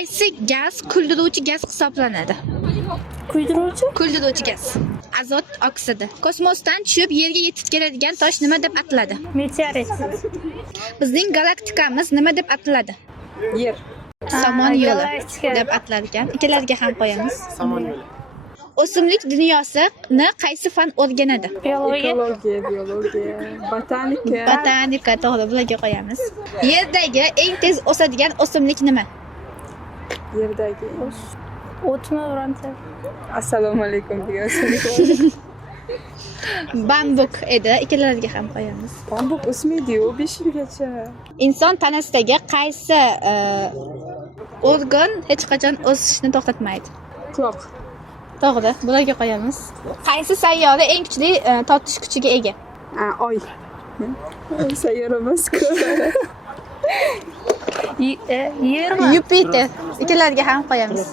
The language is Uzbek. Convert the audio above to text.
Qaysi gaz kuydiruvchi gaz hisoblanadi? Kuydiruvchi gaz. Azot oksidi. Kosmosdan tushib yerga yetib keladigan tosh nima deb ataladi? Meteorit. Bizning galaktikamiz nima deb ataladi? Yer. Samon yo'li galaktika. deb atalar ekan. Ikkalariga ham qo'yamiz. Samon yo'li. O'simlik dunyosini qaysi fan o'rganadi? Biologiya. Biologiya, botanika. Botanika, to'g'ri, bularga qo'yamiz. Yerdagi eng tez o'sadigan o'simlik nima? Yerdagi. O'tma o'ranta. Assalomu alaykum degan Bambuk edi. Ikkalariga ham qo'yamiz. Bambuk o'smaydi-yu 5 yilgacha. Inson tanasidagi qaysi organ hech qachon o'sishni to'xtatmaydi? Quloq. To'g'ri, bularga qo'yamiz. Qaysi sayyora eng kuchli tortish kuchiga ega? Oy. Sayyora emas-ku. Yermi? Yupiter. Ikkalariga ham qo'yamiz.